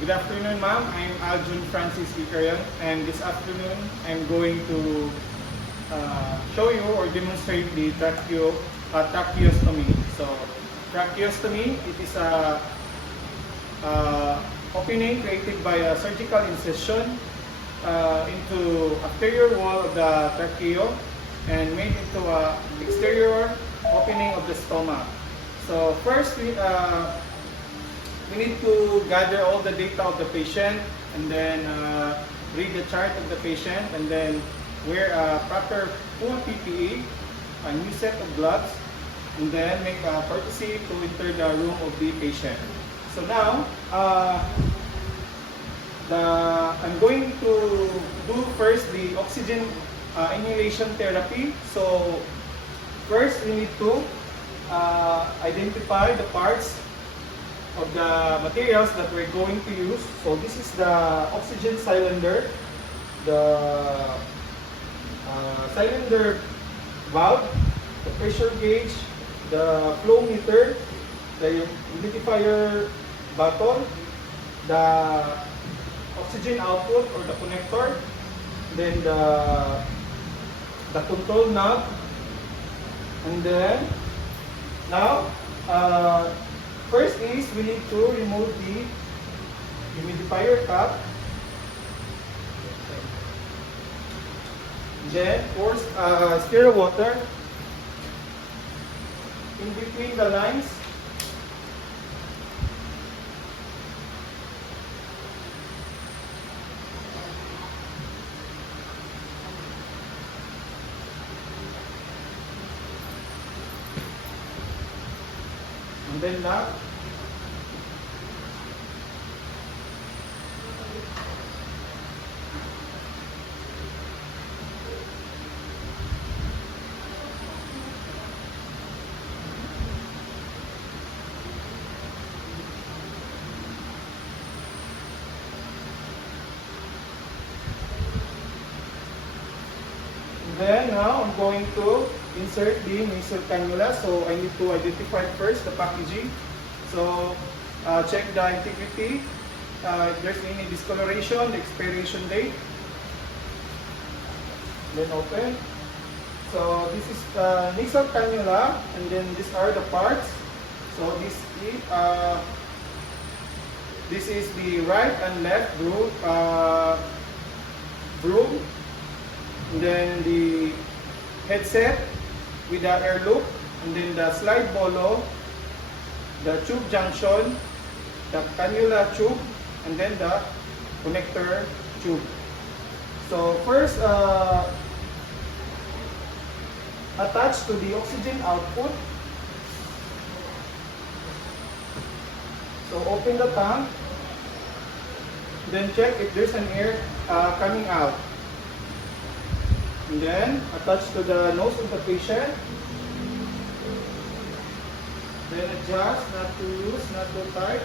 Good afternoon, ma'am. I'm Aljun Francis Icarion, and this afternoon I'm going to show you or demonstrate the tracheostomy. So, tracheostomy, it is a opening created by a surgical incision into anterior wall of the tracheo and made into a exterior opening of the stomach. So first, we need to gather all the data of the patient and then read the chart of the patient and then wear a proper full PPE, a new set of gloves, and then make a courtesy to enter the room of the patient. So now, I'm going to do first the oxygen inhalation therapy. So first we need to identify the parts of the materials that we're going to use. So this is the oxygen cylinder, the cylinder valve, the pressure gauge, the flow meter, the humidifier button, the oxygen output or the connector, then the control knob, and then now first is we need to remove the humidifier cap. Then pour stir water in between the lines. And then now, I'm going to insert the nasal cannula. So I need to identify first the packaging. So check the integrity. If there's any discoloration, the expiration date. Then open. So this is the nasal cannula, and then these are the parts. So this is the right and left groove. And then the headset with the air loop, and then the slide bolo, the tube junction, the cannula tube, and then the connector tube. So first, attach to the oxygen output. So open the tank, then check if there's an air coming out. And then attach to the nose of the patient. Then adjust, not too loose, not too tight.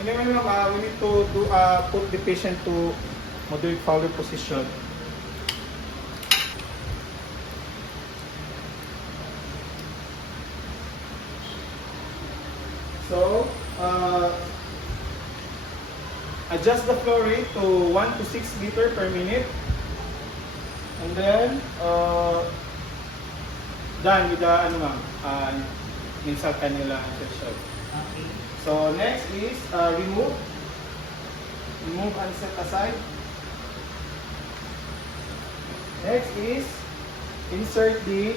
Anyway, we need to put the patient to moderate Fowler position. So adjust the flow rate to 1 to 6 liters per minute. And then, done with the nasal cannula insertion. Okay. So next is remove and set aside. Next is insert the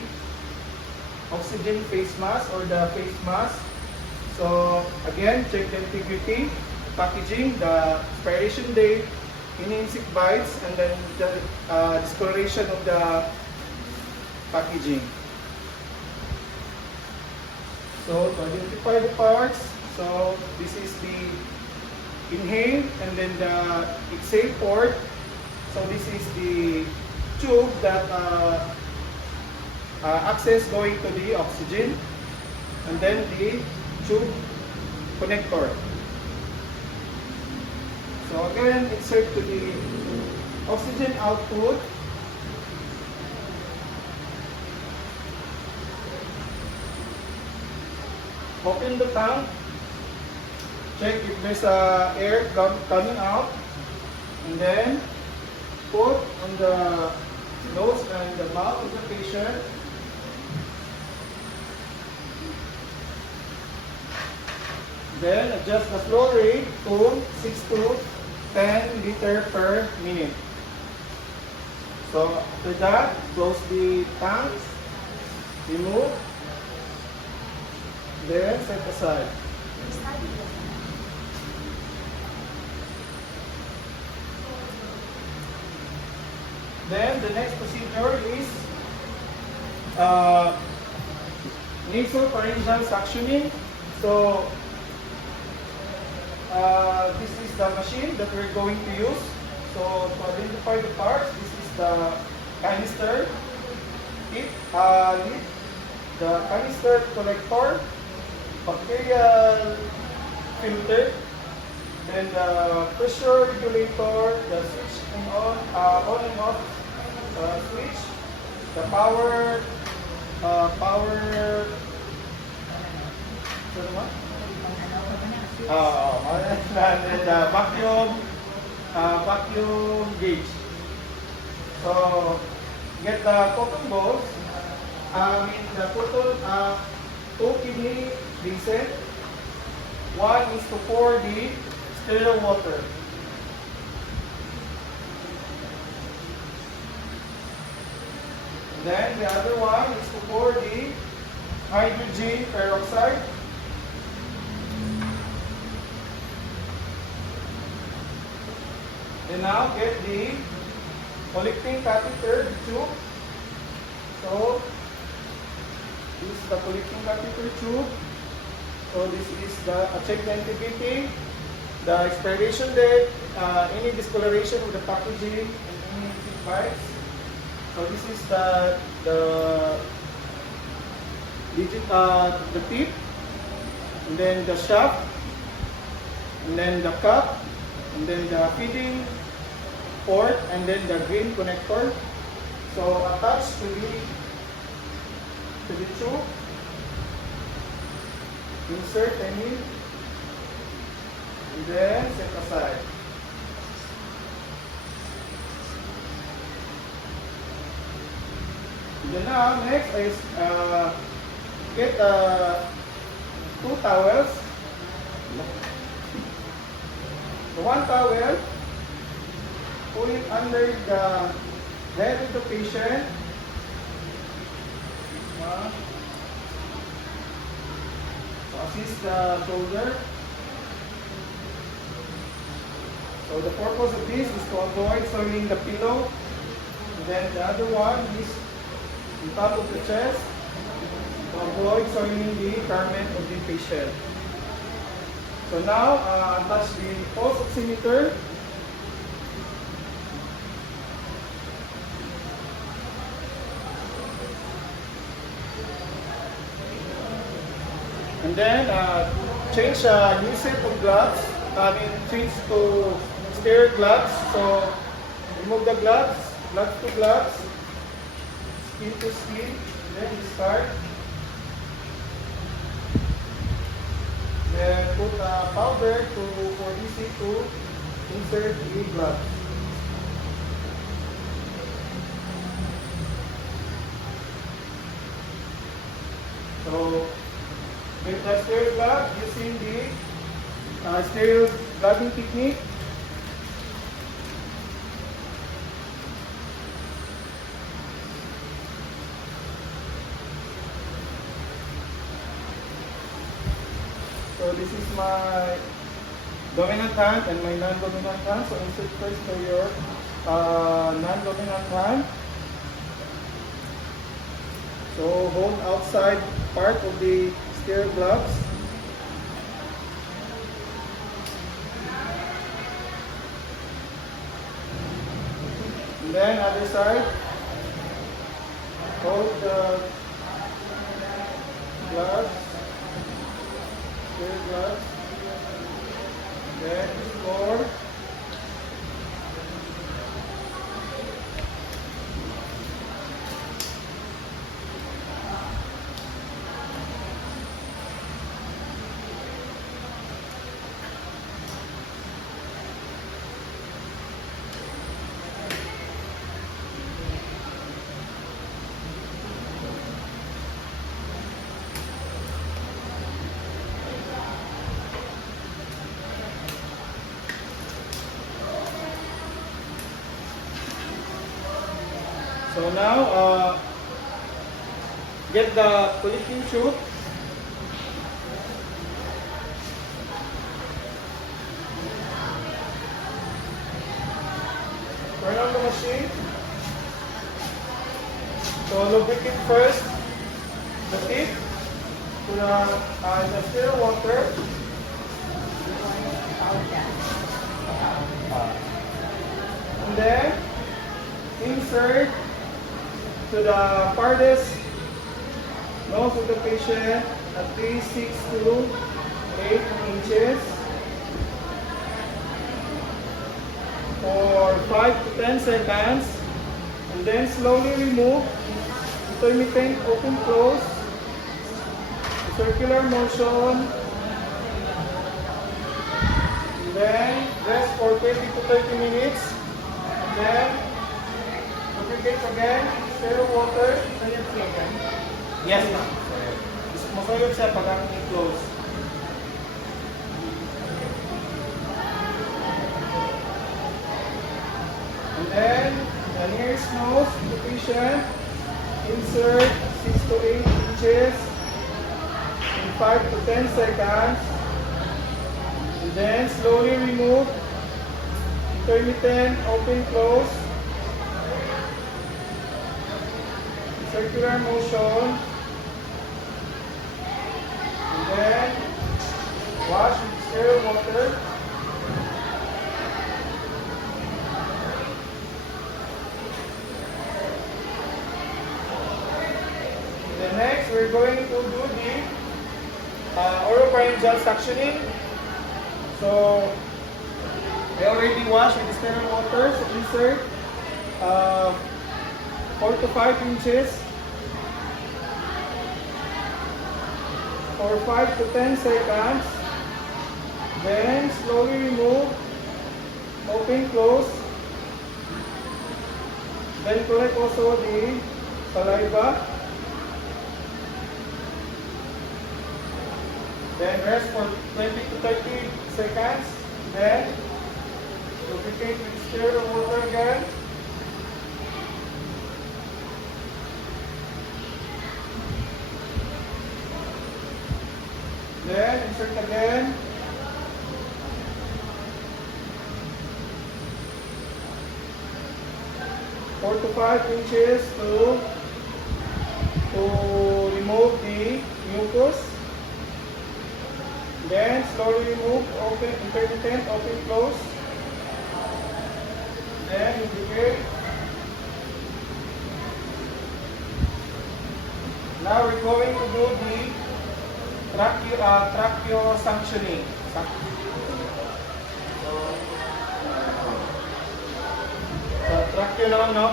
oxygen face mask or the face mask. So again, check the integrity, packaging, the expiration date, any insect bites, and then the discoloration of the packaging. So to identify the parts, so this is the inhale and then the exhale port. So this is the tube that access going to the oxygen, and then the tube connector. So again, insert to the oxygen output. Open the tank. check if there's air coming out, and then put on the nose and the mouth of the patient. Then adjust the flow rate to 6 to 10 liter per minute. So after that, close the tanks, remove, then set aside. Then the next procedure is nasopharyngeal suctioning. So this is the machine that we're going to use. So to identify the parts, this is the canister lid, the canister collector, bacterial filter, then the pressure regulator, the switch and on and off switch, the power, and the vacuum gauge. So get the cotton balls. The cotton 2 kidney basin. 1:4 the sterile water. Then the other one is to pour the hydrogen peroxide. And now get the collecting catheter tube. So this is the collecting catheter tube. So this is the check the integrity, the expiration date, any discoloration of the packaging, and any pipes. So this is the tip, and then the shaft, and then the cup, and then the feeding port, and then the green connector. So attached to the tube. Insert any, and then set aside. Then now, next is get 2 towels. So 1 towel, put it under the head of the patient. Assist the shoulder. So the purpose of this is to avoid soiling the pillow. And then the other one is on top of the chest to avoid soiling the garment of the patient. So now attach the pulse oximeter. And then change new set of gloves. Change to sterile gloves. So remove the gloves, gloves to gloves, skin to skin. Then discard. Then put powder for easy to insert the gloves. So with the sterile glove, using the sterile gloving technique. So this is my dominant hand and my non-dominant hand. So insert first to your non-dominant hand. So hold outside part of the sterile gloves. And then other side, hold the gloves, sterile gloves, then pour. So now, get the collecting chute. Turn on the machine. So lubricate first the tip to the still water. And then insert to the farthest nose of the patient at least 6 to 8 inches for 5 to 10 seconds, and then slowly remove, intermittent open close, circular motion, and then rest for 20 to 30 minutes, and then lubricate again, stir water. Yes, ma'am. Masayod siya pag ang i-close. And then, the nearest nose to the patient, insert 6 to 8 inches in 5 to 10 seconds. And then, slowly remove, intermittent open close, circular motion. And then wash with sterile water. Then next, we're going to do the oropharyngeal suctioning. So we already washed with sterile water. So insert 4 to 5 inches for 5 to 10 seconds. Then slowly remove, open, close. Then collect also the saliva. Then rest for 20 to 30 seconds. Then lubricate with sterile water again. Then insert again. Four to 5 inches to remove the mucus. Then slowly remove, open, intermittent, open, close. Then lubricate. Now we're going to do the tracheo suctioning. Tracheo naman, no?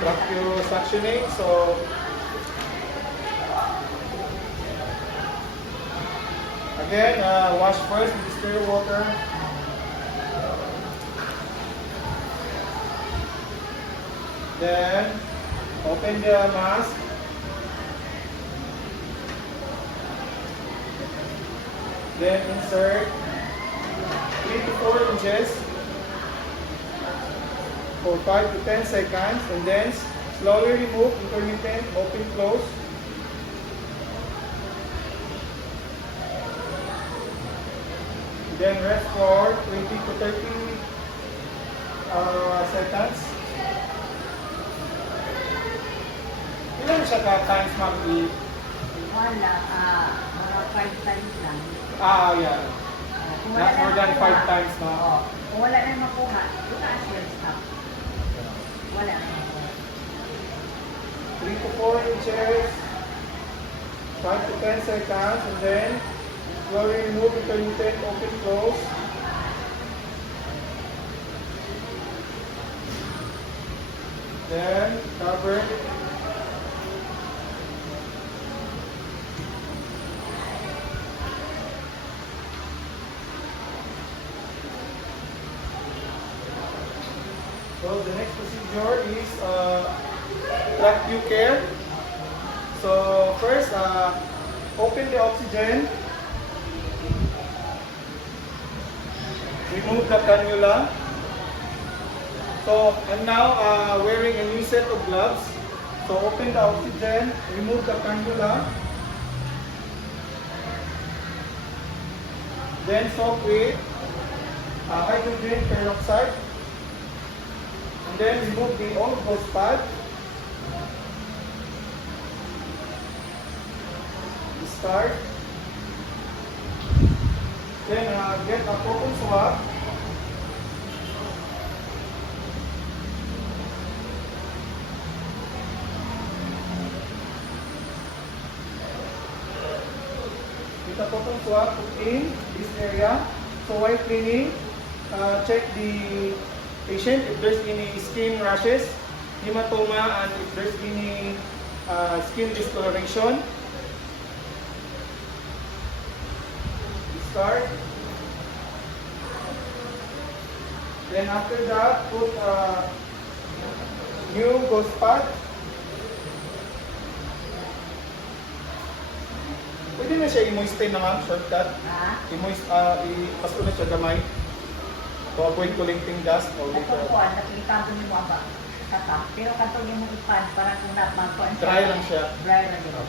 Tracheo suctioning. So again, wash first with sterile water. Then open the mask. Then insert 3 to 4 inches for 5 to 10 seconds, and then slowly remove, intermittent, open, close. Then rest for 20 to 30 seconds. Ilan siya ka times, ma'am? Wala, mga 5 times lang. Yeah. Not more than 5 times na. Oo. Kung wala na makuha, itaas yung stop. Wala na makuha. 3 to 4 inches, 5 to 10 seconds, and then slowly remove, intermittent, open, close. Then cover. So the next procedure is tracheo care. So first, open the oxygen. Remove the cannula. So So I'm now wearing a new set of gloves. So open the oxygen, remove the cannula, then soak with hydrogen peroxide, and then remove the old hose pad. Start. Then get a cotton swab. Get a cotton swab, put in this area. So while cleaning, check the patient if there's any skin rashes, hematoma, and if there's any skin discoloration. Start. Then after that, put a new gauze pad. Pwede na siya i-moisten na ma'am, shortcut. Ha? I-pasto na siya gamay. To avoid collecting dust or later. Nagpupuan, nakikita mo mo ba? Tata. Pero kanto yung mo ipan para kung napagpuan siya. Dry lang siya. Dry lang yun.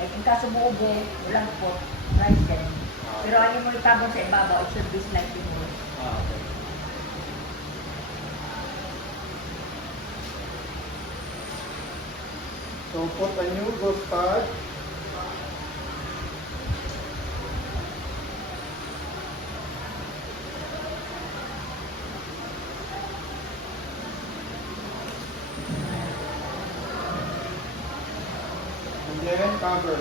Like in kaso buubo, walang pot, dry siya. Pero ano mo itabon sa ibabaw, it should be slightly more. Okay. So put a new gauze pad. And then cover.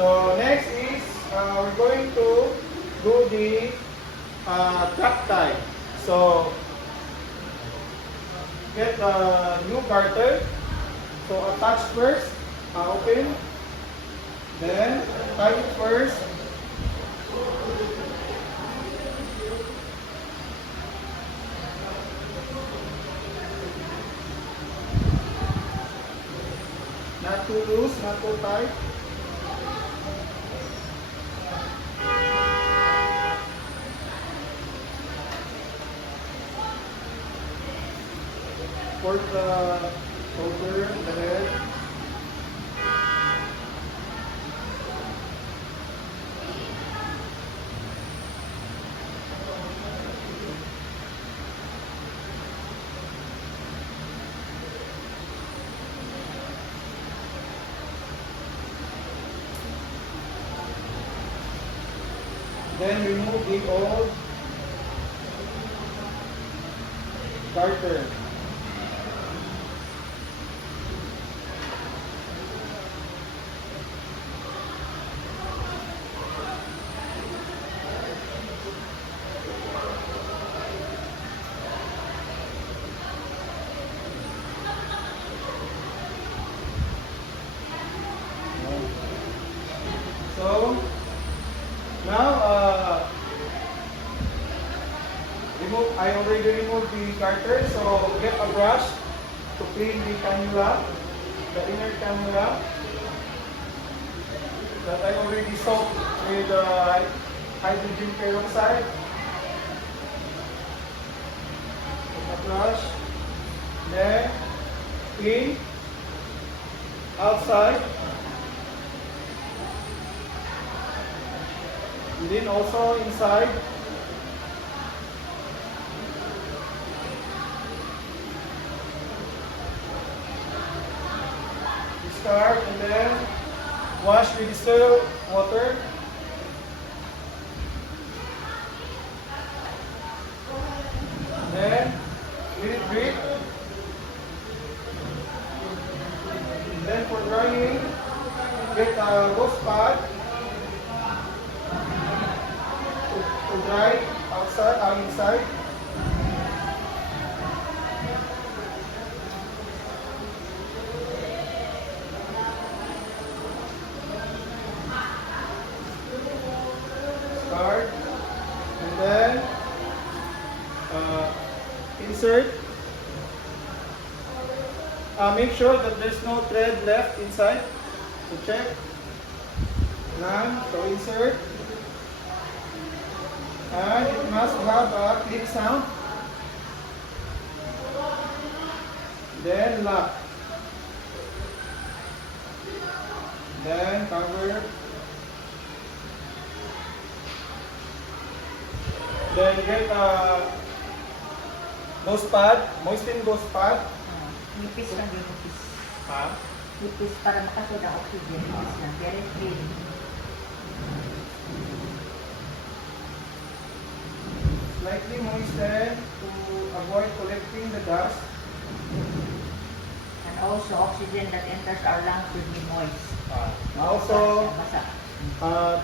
So next is we're going to do the trap tie. So get a new garter. So attach first, open, then tie it first. Not too loose, not too tight. Support the shoulder, the head. Then remove the old garter. So now I already removed the garter, so get a brush to clean the cannula, the inner cannula that I already soaked with hydrogen peroxide. Get a brush, then clean outside. And then also inside. Start and then wash with distilled water. Then let it drip. And then for drying, get a gauze pad to dry outside, inside. Start and then insert. Make sure that there's no thread left inside. So check. None. So insert. And it must have a click sound. Then lock. Then cover. Then get a ghost pad, moisten ghost pad. Nipis lang yung nipis. Ha? Nipis para makasood ang oxygen. Nipis lang. Very clean. Slightly moisten to avoid collecting the dust. And also, oxygen that enters our lungs will be moist. Also, Basa.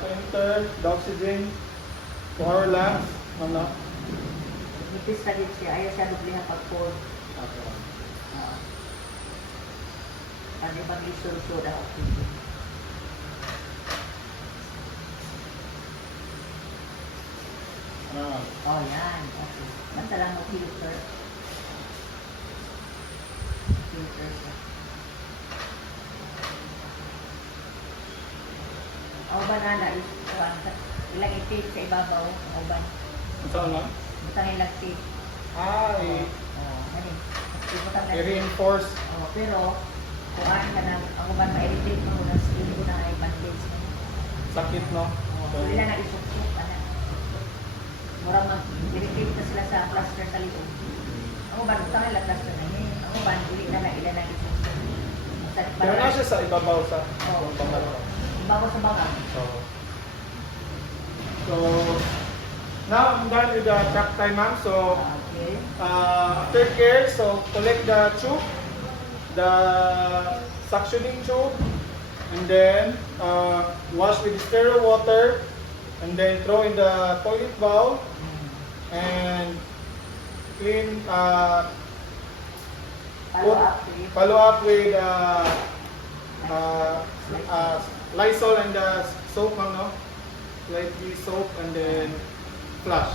to enter the oxygen to our lungs. Ano? Nipis na din siya. Ayaw siya dublihan pag-pour. Para ibang lisod-lisod ang oxygen. Oh, yan. Okay. Basta lang mag-filter. Filter siya. Ang uban na is, ilang i-tape sa ibabaw. Ang uban. Saan na? Butang ilang tape. Ay, Oh, ganun. Ibutang na i-reinforce. Oh, pero, kuhaan ka na, ang uban ma-irritate mo na skin ko na ay bandage. Sakit, no? Oh, wala na isok-sok ka na. Mura mag-irritate na sila sa plaster sa likod. Ang uban, butang nila plaster na yun. Ang uban, uli na na ilan na isok-sok. Pero na siya sa ibabaw sa Oo. pangalawa. Bago sa baka. So, now I'm done with the track time, ma'am. So, Okay. after care, so collect the tube, the suctioning tube, and then wash with sterile water, and then throw in the toilet bowl and clean. Follow up with Follow up with Lysol and soap, no? Lightly soap and then flush.